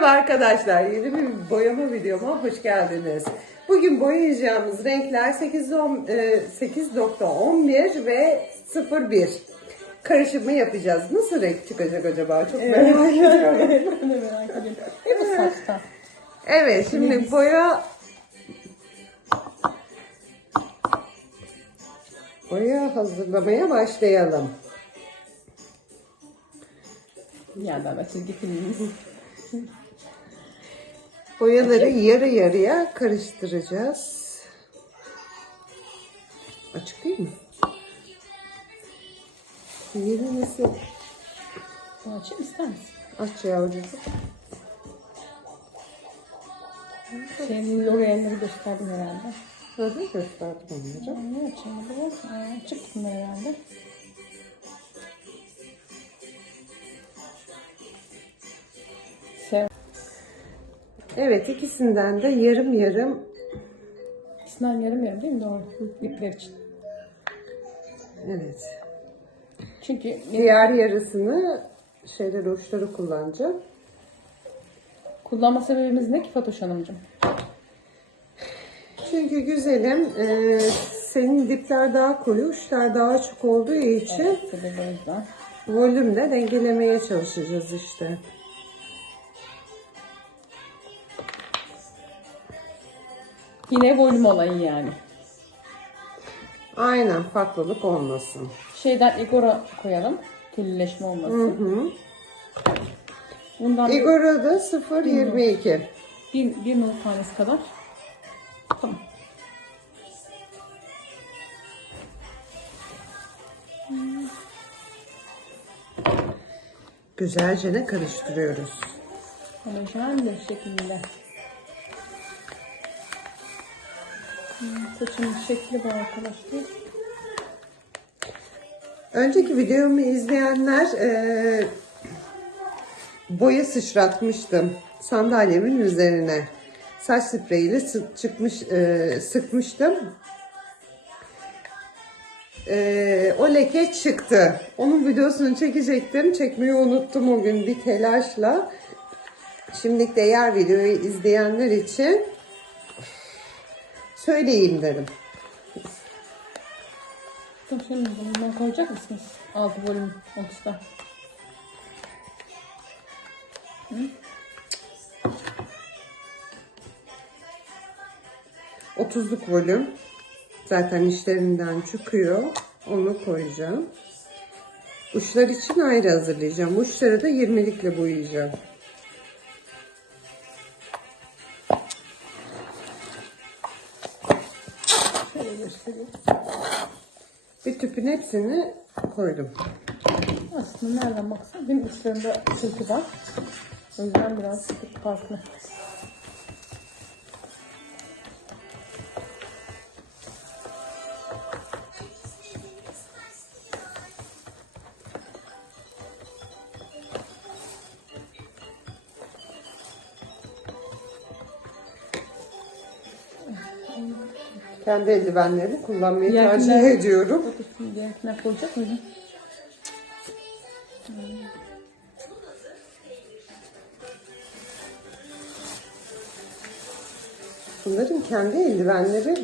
Merhaba arkadaşlar, yeni bir boyama videoma hoş geldiniz. Bugün boyayacağımız renkler 8.10, e, 8.11 ve 01 karışımı yapacağız. Nasıl renk çıkacak acaba? Çok merak ediyorum. ben de merak ediyorum. Hep saçta. Evet, şimdi boya boya hazırlamaya başlayalım. Bir yerden ben çizgi filmimiz. Boyaları yarı yarıya karıştıracağız. Açık değil mi? Yeri nasıl? Bunu açayım ister misin? Aç yavrucuğum. Şeyin L'Oreal'leri gösterdim herhalde. Hı hı gösterdim onları. Ne açayım bu? Açık herhalde. Evet ikisinden de yarım yarım İkisinden yarım yarım değil mi? Doğru. İpler için. evet. Çünkü Diğer yarısını şeyler uçları kullanacağım. kullanma sebebimiz ne ki Fatoş Hanımcığım? Çünkü güzelim e, senin dipler daha koyu, uçlar daha açık olduğu için yüzden. volümle dengelemeye çalışacağız işte. Yine volüm olayı yani. Aynen farklılık olmasın. Şeyden Igor'a koyalım. Külleşme olmasın. Hı. Bundan bir, Igor'a da 0.22. bir, bir not tanesi kadar. Tamam. Güzelce ne karıştırıyoruz. Homojen bir şekilde. Saçımın şekli bu arkadaşlar. Önceki videomu izleyenler e, boya sıçratmıştım sandalyemin üzerine. Saç spreyiyle sı- çıkmış e, sıkmıştım. E, o leke çıktı. Onun videosunu çekecektim. Çekmeyi unuttum o gün bir telaşla. Şimdilik de yer videoyu izleyenler için söyleyeyim dedim. Tamam şimdi bundan koyacak mısınız? Altı volüm oksida. 30'luk volüm zaten işlerinden çıkıyor. Onu koyacağım. Uçlar için ayrı hazırlayacağım. Uçları da 20'likle boyayacağım. Şöyle göstereyim. Bir tüpün hepsini koydum. Aslında nereden baksan benim uçlarımda çizgi var. O yüzden biraz farklı. Kendi eldivenlerimi kullanmayı Diğer tercih ediyorum. Diğerine koyacak mıydın? Bunların kendi eldivenleri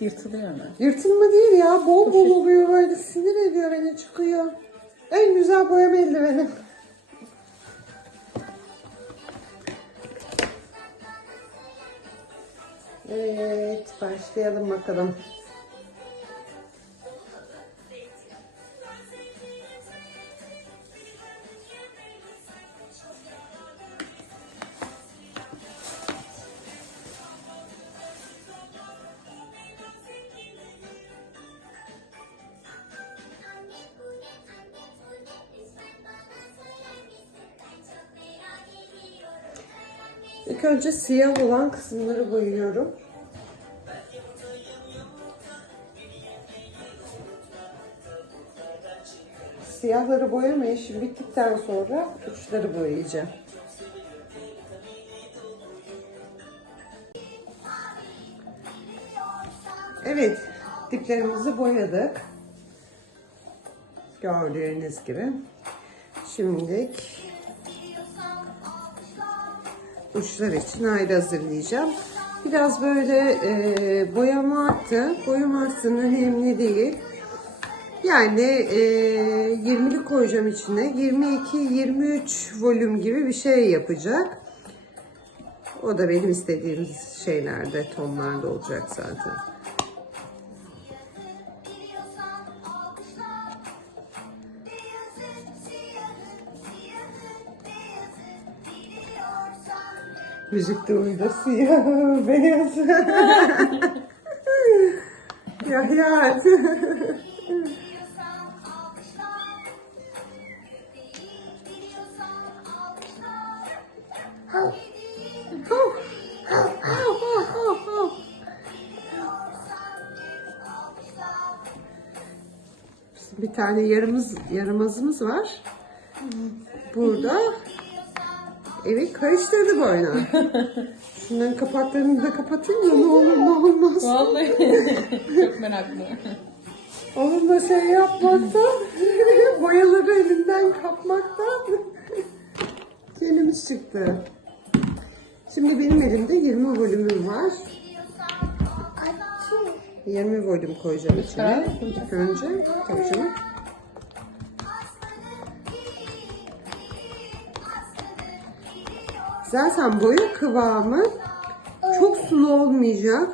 Yırtılıyor hemen. yırtılma değil ya. Bol bol oluyor böyle. Sinir ediyor beni çıkıyor. En güzel boyama eldiveni. Başlayalım bakalım. İlk önce siyah olan kısımları boyuyorum. Siyahları boyama işim bittikten sonra uçları boyayacağım. Evet, diplerimizi boyadık. Gördüğünüz gibi. Şimdilik uçlar için ayrı hazırlayacağım. Biraz böyle e, boyama arttı. Boyama arttığında önemli değil. Yani e, 20'lik koyacağım içine. 22-23 volüm gibi bir şey yapacak. O da benim istediğim şeylerde, tonlarda olacak zaten. Müzikte uydu siyah, beyaz. ya ya. Bir tane yarımız, yaramazımız var. Burada evi karıştırdı böyle. Şunların kapaklarını da kapatayım da ne olur ne olmaz. Vallahi çok meraklı. Onun da şey yapmaktan, boyaları elinden kapmaktan kelimiz çıktı. Şimdi benim elimde 20 volümüm var. 20 volüm koyacağım içine. Önce tabii canım. Zaten boya kıvamı çok sulu olmayacak.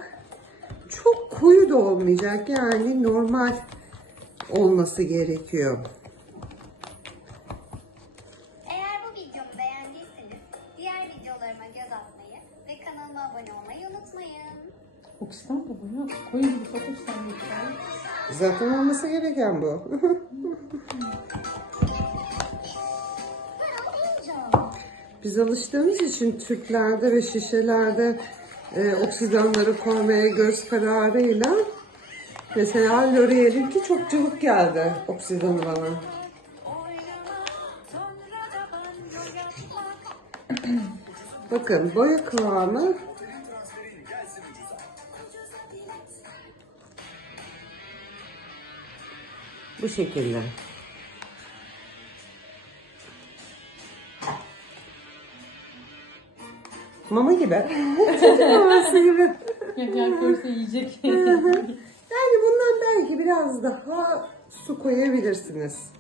Çok koyu da olmayacak. Yani normal olması gerekiyor. Da bu ya. Koyu gibi bir hikaye. Zaten olması gereken bu. Biz alıştığımız için tüplerde ve şişelerde e, oksidanları koymaya göz kararıyla mesela L'Oreal'inki çok cıvık geldi oksidanı bana. Bakın boya kıvamı bu şekilde. Mama gibi. Çocuk maması gibi. Görse yiyecek. Yani bundan belki biraz daha su koyabilirsiniz.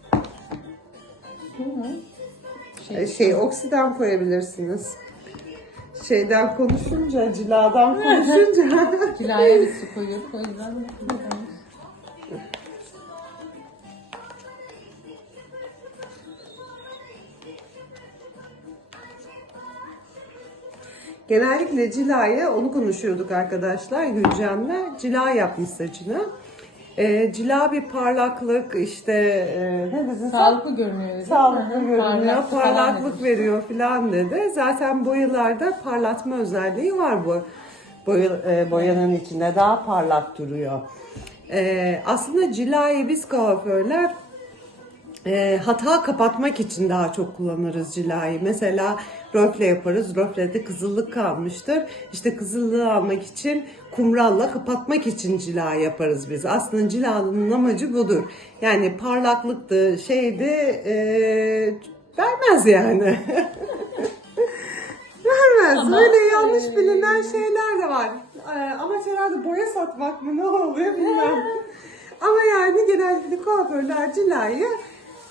Ee, Şey, oksidan koyabilirsiniz. Şeyden konuşunca, ciladan konuşunca. Kilaya bir su koyuyoruz. O yüzden Genellikle cilaya, onu konuşuyorduk arkadaşlar Gülcan'la. Cila yapmış saçını. Ee, cila bir parlaklık işte e, ne dedin sen? Sağlıklı görünüyor dedi. Sağlıklı görünüyor, Parlak falan parlaklık dedi. veriyor falan dedi. Zaten boyalarda parlatma özelliği var bu boya, e, boyanın içinde daha parlak duruyor. E, aslında cilayı biz kuaförler e, hata kapatmak için daha çok kullanırız cilayı. Mesela röfle yaparız. Röflede kızıllık kalmıştır. İşte kızıllığı almak için kumralla kapatmak için cila yaparız biz. Aslında cilanın amacı budur. Yani parlaklıktı, şeydi e, vermez yani. vermez. Ama, Öyle yanlış bilinen şeyler de var. E, amaç herhalde boya satmak mı ne oluyor bilmem. Ama yani genellikle kuaförler cilayı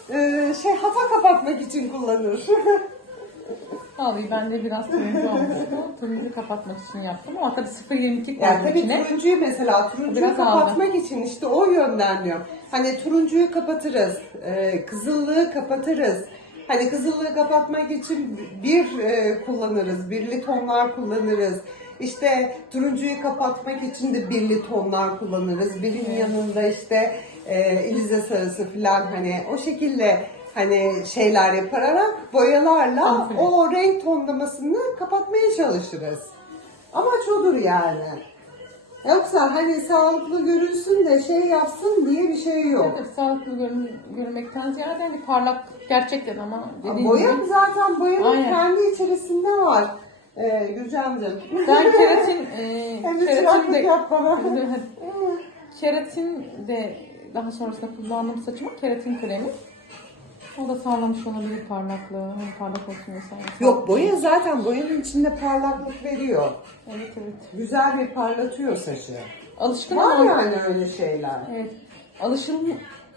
e, şey hata kapatmak için kullanır. Abi ben de biraz turuncu olmuştu. Turuncu kapatmak için yaptım ama tabii 0.22 koydum yani tabii içine. turuncuyu mesela turuncuyu Biraz kapatmak için işte o yönden diyorum. Hani turuncuyu kapatırız, e, kızıllığı kapatırız. Hani kızıllığı kapatmak için bir e, kullanırız, birli tonlar kullanırız. İşte turuncuyu kapatmak için de birli tonlar kullanırız. Birinin yanında işte e, ilize sarısı falan hani o şekilde hani şeyler yaparak boyalarla Aferin. o renk tonlamasını kapatmaya çalışırız. Amaç odur yani. Yoksa hani sağlıklı görünsün de şey yapsın diye bir şey yok. Tabii sağlıklı görün, görünmekten ziyade hani parlak gerçekten ama dediğin Boya gibi. zaten boyanın Aynen. kendi içerisinde var. Ee, Gülcan'cığım. Ben keratin, e, keratin de, yap bana. keratin de daha sonrasında kullandığım saçıma keratin kremi. O da sağlamış olabilir parlaklığı. Hani parlak olsun vesaire. Yok boya zaten boyanın içinde parlaklık veriyor. Evet evet. Güzel bir parlatıyor saçı. Alışkın Var ama. yani öyle şeyler. Evet. Alışıl,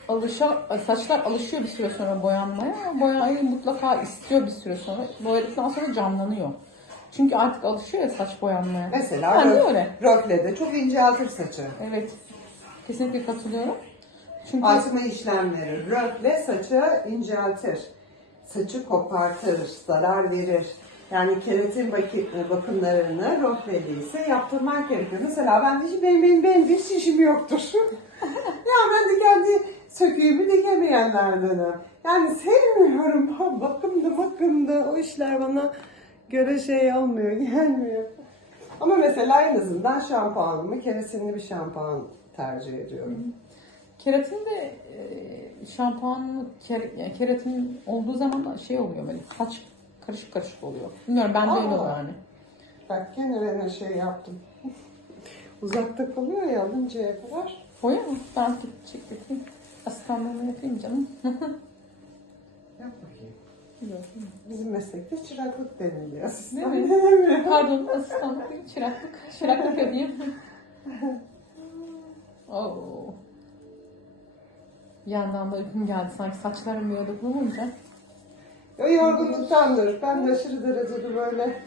alışa, saçlar alışıyor bir süre sonra boyanmaya. Boyayı mutlaka istiyor bir süre sonra. Boyadıktan sonra canlanıyor. Çünkü artık alışıyor ya saç boyanmaya. Mesela Ben de rö- öyle. röfle de çok inceltir saçı. Evet. Kesinlikle katılıyorum. Çünkü Açma işlemleri. Röfle saçı inceltir. Saçı kopartır, zarar verir. Yani keratin baki- bakımlarını röfleli ise yaptırmak gerekiyor. Mesela ben de benim, benim, benim bir şişim yoktur. ya ben de kendi söküğümü dikemeyenlerdenim. Yani sevmiyorum. Bakımda bakımda o işler bana göre şey olmuyor, gelmiyor. Ama mesela en azından şampuanımı keratinli bir şampuan tercih ediyorum. Keratin de e, şampuan, ker- yani keratin olduğu zaman da şey oluyor böyle saç karışık karışık oluyor. Bilmiyorum ben de öyle Aa. yani. Bak gene ben şey yaptım. Uzakta kalıyor ya alıncaya kadar. Boya mı? Ben artık çektireyim. Asistanlığını yapayım canım. Yap bakayım. Bizim meslekte çıraklık deniliyor. Değil Asistan mi? denemiyor. Pardon asistanlık değil, çıraklık. Çıraklık yapayım. Oo. Bir yandan da uykum geldi sanki saçlarım böyle dokununca. O yorgunluktandır. Ben de aşırı derecede böyle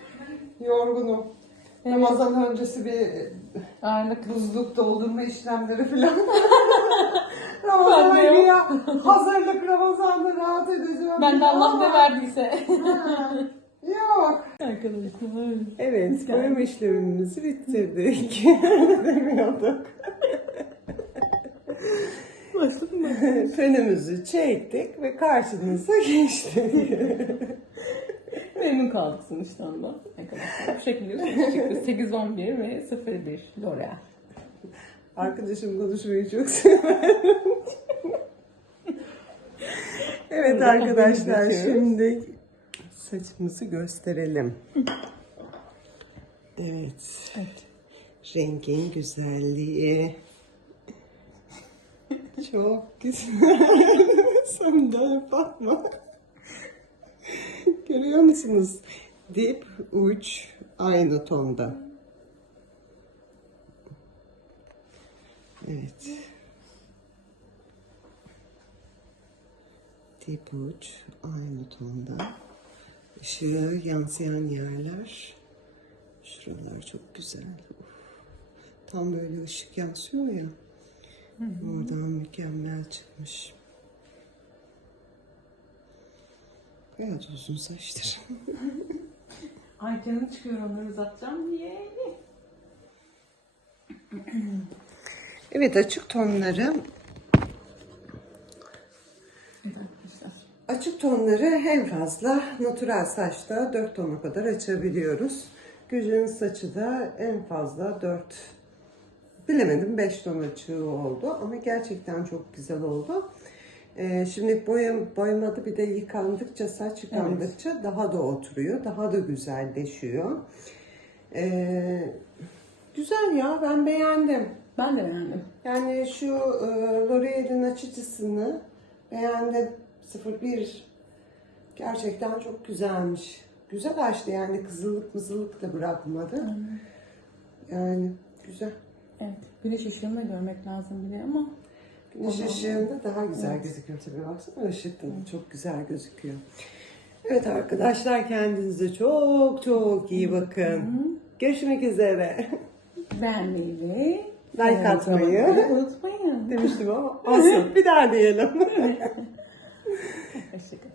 yorgunum. Evet. Ramazan öncesi bir Ağırlık. buzluk doldurma işlemleri falan. Ramazan ayı ya. Hazırlık Ramazan'da rahat edeceğim. Ben de Allah ne verdiyse. Yok. Arkadaşlar. Evet, boyama işlemimizi bitirdik. Demiyorduk. Başladım mı? Fenimizi çektik ve karşınıza geçtik. Memnun kaldık sonuçtan da. Arkadaşlar bu şekilde sonuç çıktı. 8, 11 ve 01 L'Oreal. Arkadaşım konuşmayı çok sever. evet Burada arkadaşlar şimdi saçımızı gösterelim. Evet. Evet. Rengin güzelliği. Çok güzel. Sen de bakma. Görüyor musunuz? Dip uç aynı tonda. Evet. Dip uç aynı tonda. Işığı yansıyan yerler. Şuralar çok güzel. Tam böyle ışık yansıyor ya. Oradan mükemmel çıkmış. Biraz uzun saçlar. Ay canım çıkıyor onları uzatacağım diye. Evet açık tonları. Açık tonları en fazla natural saçta 4 tona kadar açabiliyoruz. Gücün saçı da en fazla 4 bilemedim 5 ton açığı oldu ama gerçekten çok güzel oldu. Ee, şimdi boyam, boyamadı bir de yıkandıkça saç yıkandıkça daha da oturuyor. Daha da güzelleşiyor. Ee, güzel ya ben beğendim. Ben de beğendim. Yani şu e, L'Oreal'in açıcısını beğendim. 01 gerçekten çok güzelmiş. Güzel açtı yani kızıllık mızıllık da bırakmadı. Yani güzel. Evet. Güneş ışığını görmek lazım bir de ama Güneş ışığında daha güzel gözüküyor tabii. Baksana ışıktan çok güzel gözüküyor. Evet arkadaşlar kendinize çok çok iyi bakın. Görüşmek üzere. beğenmeyi ve Like atmayı. unutmayın. Demiştim ama olsun. Bir daha diyelim. Hoşçakalın.